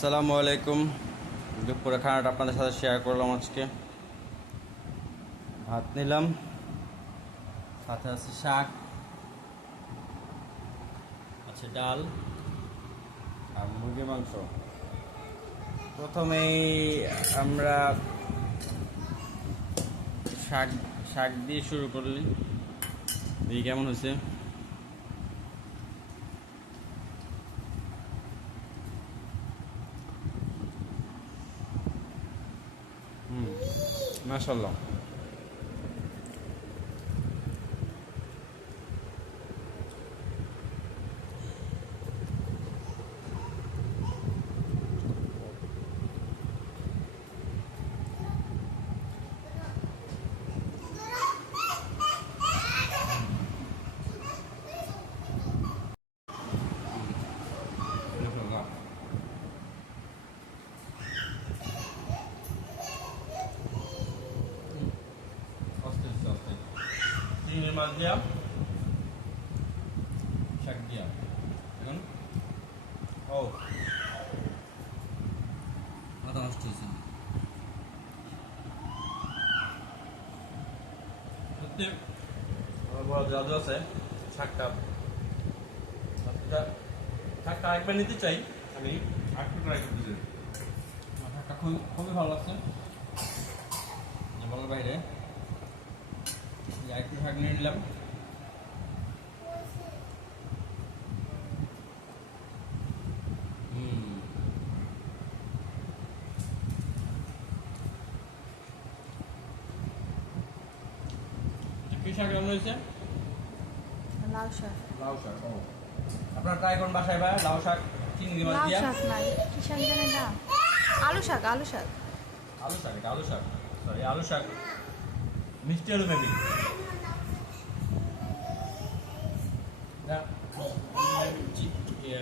আসসালামু আলাইকুম। দুপুরে খানাটা আপনাদের সাথে শেয়ার করলাম। আজকে ভাত নিলাম, সাথে আছে শাক, আছে ডাল আর মুরগির মাংস। প্রথমেই আমরা শাক শাক দিয়ে শুরু করলি, দেখি কেমন হয়েছে। মাশাআল্লাহ। চিংড়ি মাছ দিয়া শাক দিয়া এখন মাথা নষ্ট হয়েছে। সত্যি আমার বড় জাদু আছে। শাকটা শাকটা একবার নিতে চাই, আমি আরেকটু ট্রাই করতে চাই। শাকটা খুবই ভালো লাগছে, বলার বাইরে। একটু শাক নিয়ে নিলাম। কি শাক কেমন হয়েছে? লাউ শাক। লাউ শাক। আপনারা ট্রাই করুন বাসায়। বা লাউ শাক চিংড়ি মাছ দিয়া। লাউ শাক নাই, কি শাক জানি না। আলু শাক, আলু শাক। আলু শাক, আলু শাক, সরি আলু শাক। মিষ্টি আলু মেবি।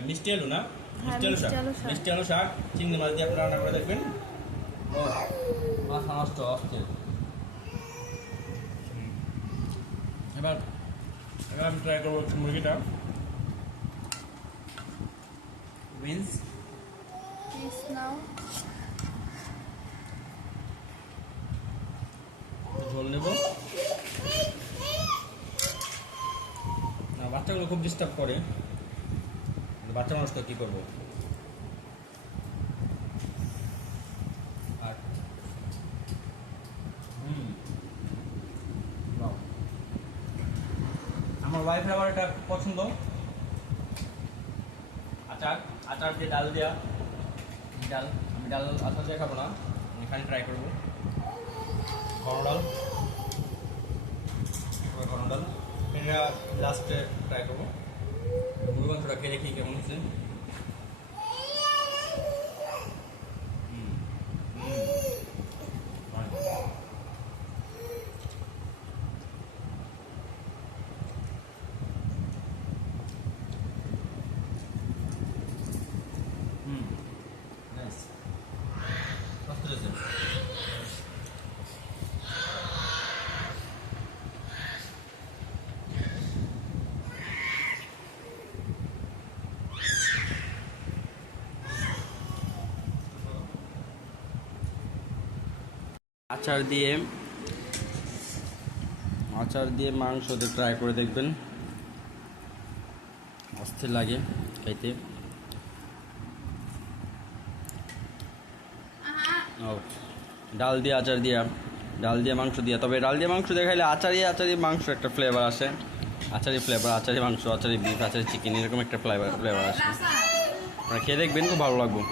মিষ্টি আলু না, মিষ্টি আলু শাক। মিষ্টি আলু শাক চিংড়ি মাছ দিয়ে আপনারা রান্না করে দেখবেন। মাথা নষ্ট আসছে। এবার এবার আমি ট্রাই করবো মুরগিটা। উইন্স প্লিজ নাও। ঝোল নেব না, বাচ্চাগুলো খুব ডিস্টার্ব করে। বাচ্চা মানুষ তো কী করবো। আর আমার ওয়াইফের আবার এটা পছন্দ, আচার। আচার দিয়ে ডাল দেওয়া। ডাল আমি ডাল আচার দিয়ে খাবো না, আমি এখানে ট্রাই করবো ঘন ডাল। ঘন ডাল এটা লাস্টে ট্রাই করবো। মুরগি মাংসটা খেয়ে দেখি কেমন হচ্ছে। নাইস, কষ্ট হয়েছে। আচার দিয়ে মাংস দিয়ে ট্রাই করে দেখবেন, অস্থির লাগে খাইতে। ও ডাল দিয়ে আচার দিয়া, ডাল দিয়ে মাংস দিয়া। তবে ডাল দিয়ে মাংস দিয়ে খাইলে আচারি মাংস একটা ফ্লেভার আসে। আচারি ফ্লেভার, আচারি মাংস, আচারি বিফ, আচারি চিকেন, এরকম একটা ফ্লেভার আসে। আপনারা খেয়ে দেখবেন, খুব ভালো লাগবে।